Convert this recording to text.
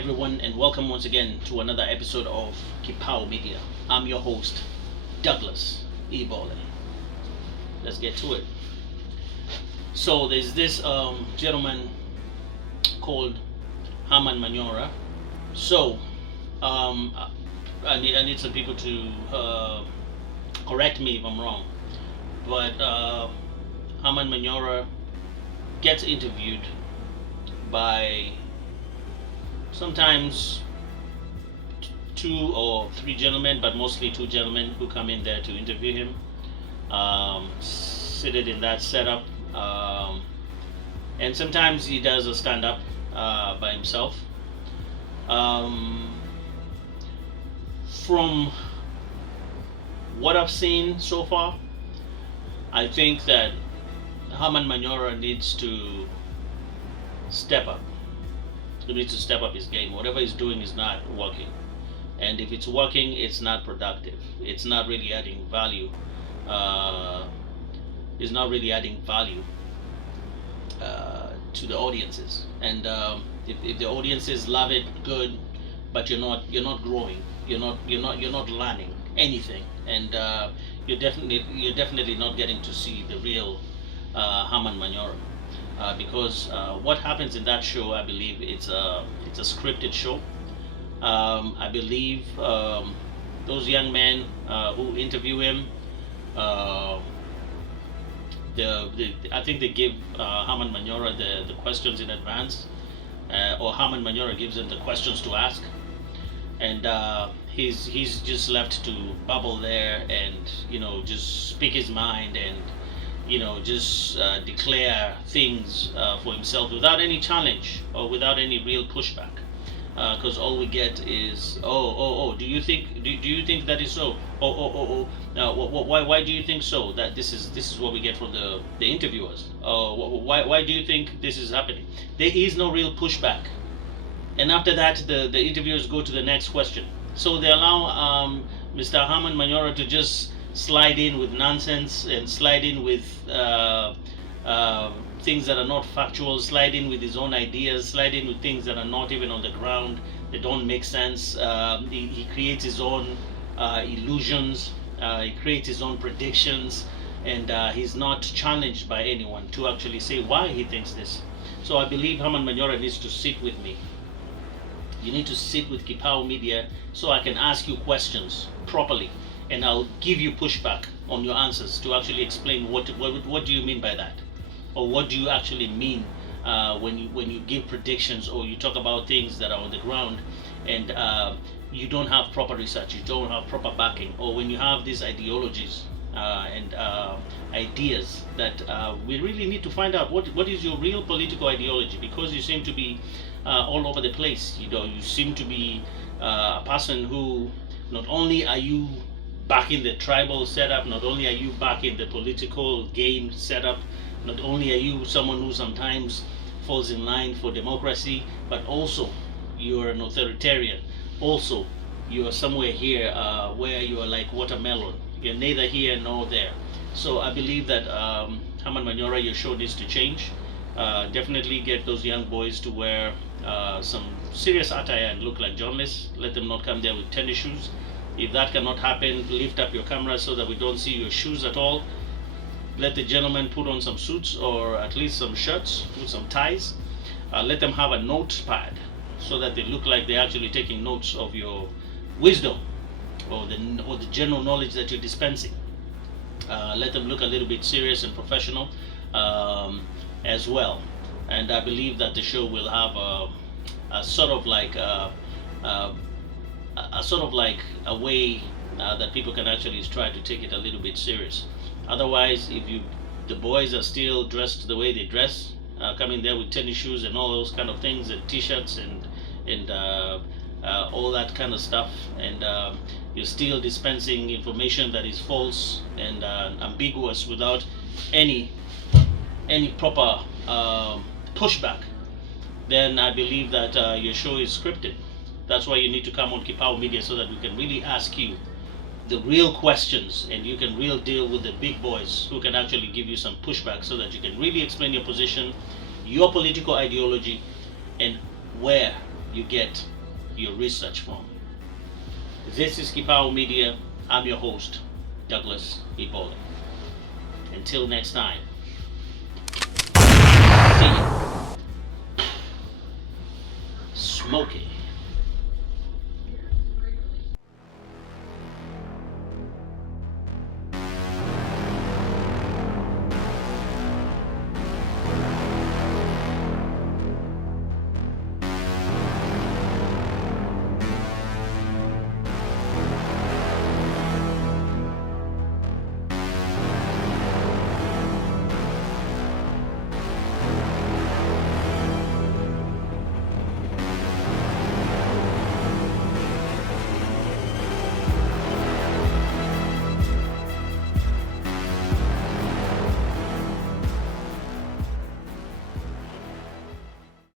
everyone, and welcome once again to another episode of Kipao Media. I'm your host, Douglas Ebole. Let's get to it. So there's this gentleman called Herman Manyora. So I need some people to correct me if I'm wrong, but Herman Manyora gets interviewed by sometimes two or three gentlemen, but mostly two gentlemen who come in there to interview him, seated in that setup. And sometimes he does a stand up by himself. From what I've seen so far, I think that Herman Manyora needs to step up. He needs to step up his game. Whatever he's doing is not working, and if it's working, it's not productive. It's not really adding value. It's not really adding value to the audiences. And if the audiences love it, good. But you're not growing. You're not learning anything, and you're definitely not getting to see the real Herman Manyora. Because what happens in that show, I believe it's a scripted show. I believe those young men who interview him, I think they give Herman Manyora the questions in advance, or Herman Manyora gives them the questions to ask, and he's just left to bubble there and just speak his mind and just declare things for himself without any challenge or without any real pushback. Because all we get is, do you think that is so? Why do you think so? That this is what we get from the interviewers. Why do you think this is happening? There is no real pushback, and after that, the interviewers go to the next question. So they allow Mr. Herman Manyora to just slide in with nonsense and slide in with things that are not factual, slide in with his own ideas, slide in with things that are not even on the ground, they don't make sense. He creates his own illusions, he creates his own predictions, and he's not challenged by anyone to actually say why he thinks this. So I believe Herman Manyora needs to sit with me. You need to sit with Kipao Media so I can ask you questions properly, and I'll give you pushback on your answers to actually explain what do you mean by that, or what do you actually mean when you give predictions or you talk about things that are on the ground and you don't have proper research, you don't have proper backing, or when you have these ideologies and ideas that we really need to find out what is your real political ideology, because you seem to be all over the place. You seem to be a person who not only are you back in the tribal setup, not only are you back in the political game setup, not only are you someone who sometimes falls in line for democracy, but also you're an authoritarian. Also, you are somewhere here where you are like watermelon. You're neither here nor there. So I believe that Herman Manyora, your show needs to change. Definitely get those young boys to wear some serious attire and look like journalists. Let them not come there with tennis shoes. If that cannot happen, lift up your camera so that we don't see your shoes at all. Let the gentlemen put on some suits or at least some shirts with some ties. Let them have a notepad so that they look like they're actually taking notes of your wisdom or the general knowledge that you're dispensing. Let them look a little bit serious and professional as well. And I believe that the show will have a sort of like a way that people can actually try to take it a little bit serious. Otherwise, if the boys are still dressed the way they dress, coming there with tennis shoes and all those kind of things and t-shirts and all that kind of stuff, and you're still dispensing information that is false and ambiguous without any proper pushback, then I believe that your show is scripted. That's why you need to come on Kipao Media so that we can really ask you the real questions and you can really deal with the big boys who can actually give you some pushback so that you can really explain your position, your political ideology, and where you get your research from. This is Kipao Media. I'm your host, Douglas Ebola. Until next time, see you. Smoking.